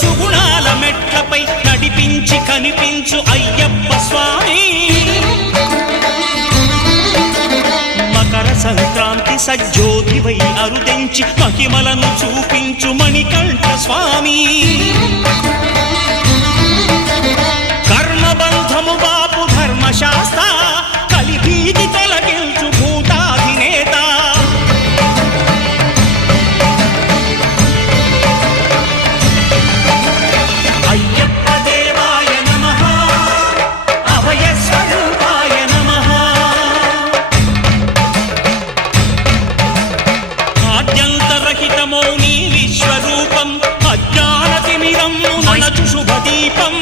సుగుణాల మెట్లపై నడిపించి కనిపించు అయ్యప్ప స్వామి మకర సంక్రాంతి సజ్జోతివై అరుదెంచి మహిమలను చూపించు మణికంఠ స్వామి కర్మబంధము బాపు ధర్మశాస్త్ర కలిభీతి తొలగించు భూతాధినేత అయ్యప్ప దేవాయ నమః అభయ స్వరూపాయ నమః ఆద్యంతరహితమో నీ విశ్వరూపం అజ్ఞానతిమిరం ననచు శుభదీపం